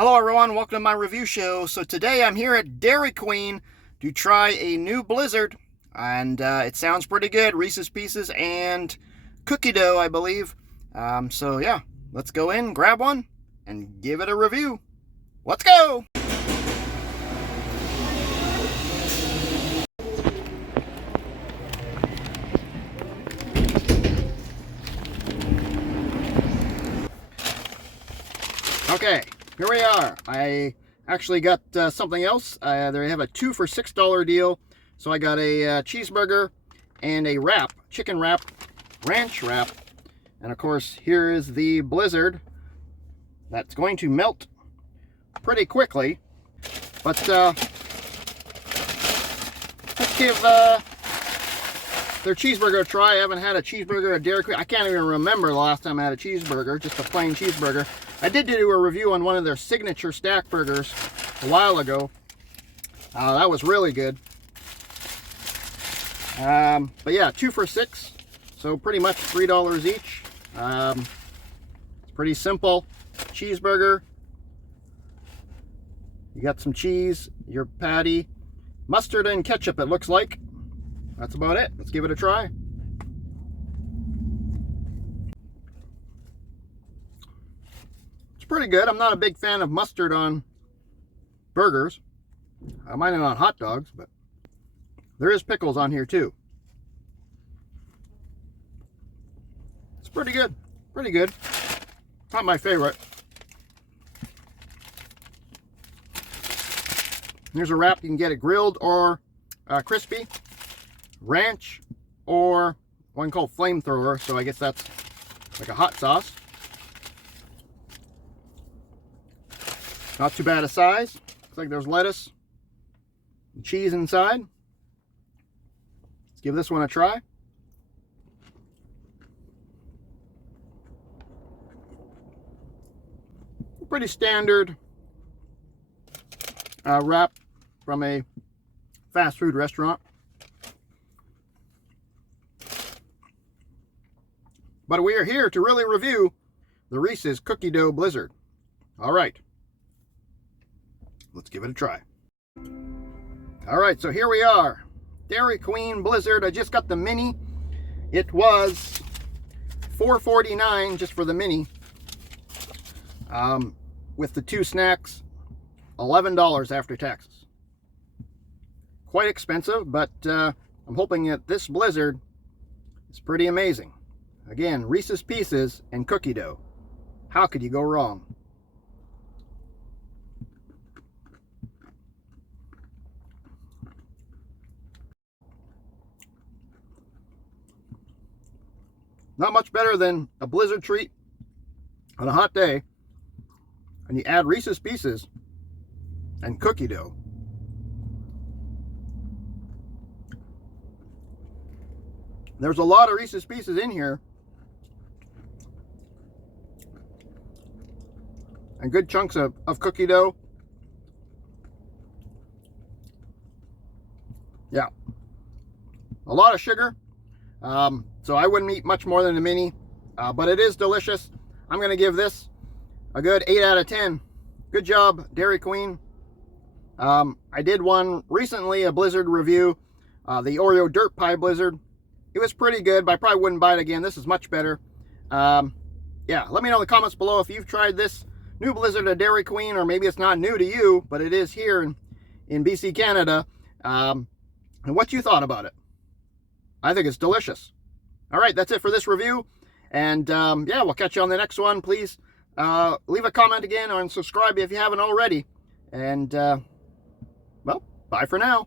Hello everyone, welcome to my review show. So today I'm here at Dairy Queen to try a new Blizzard, and it sounds pretty good. Reese's Pieces and cookie dough, I believe. So yeah, let's go in, grab one, and give it a review. Let's go! Okay, here we are. I actually got something else. They have a 2 for $6 deal. So I got a cheeseburger and a wrap, chicken wrap, ranch wrap. And of course, here is the Blizzard. That's going to melt pretty quickly. But let's give their cheeseburger a try. I haven't had a cheeseburger at Dairy Queen. I can't even remember the last time I had a cheeseburger, just a plain cheeseburger. I did do a review on one of their signature stack burgers a while ago. That was really good. But yeah, 2 for $6, so pretty much $3 each. It's pretty simple. Cheeseburger. You got some cheese, your patty, mustard and ketchup, it looks like. That's about it. Let's give it a try. Pretty good. I'm not a big fan of mustard on burgers. I mind it on hot dogs, but there is pickles on here too. It's pretty good. Pretty good. Not my favorite. Here's a wrap. You can get it grilled or crispy, ranch, or one called flamethrower. So I guess that's like a hot sauce. Not too bad a size. Looks like there's lettuce and cheese inside. Let's give this one a try. Pretty standard wrap from a fast food restaurant. But we are here to really review the Reese's Cookie Dough Blizzard. All right. Let's give it a try. All right, so here we are. Dairy Queen Blizzard. I just got the mini. It was $4.49 just for the mini. With the 2 snacks, $11 after taxes. Quite expensive, but I'm hoping that this Blizzard is pretty amazing. Again, Reese's Pieces and cookie dough. How could you go wrong? Not much better than a Blizzard treat on a hot day, and you add Reese's Pieces and cookie dough. There's a lot of Reese's Pieces in here, and good chunks of cookie dough. Yeah, a lot of sugar. So I wouldn't eat much more than a mini, but it is delicious. I'm going to give this a good 8 out of 10. Good job, Dairy Queen. I did one recently, a Blizzard review, the Oreo Dirt Pie Blizzard. It was pretty good, but I probably wouldn't buy it again. This is much better. Yeah, let me know in the comments below if you've tried this new Blizzard at Dairy Queen, or maybe it's not new to you, but it is here in BC, Canada, and what you thought about it. I think it's delicious. All right, that's it for this review. And yeah, we'll catch you on the next one. Please leave a comment again and subscribe if you haven't already. And well, bye for now.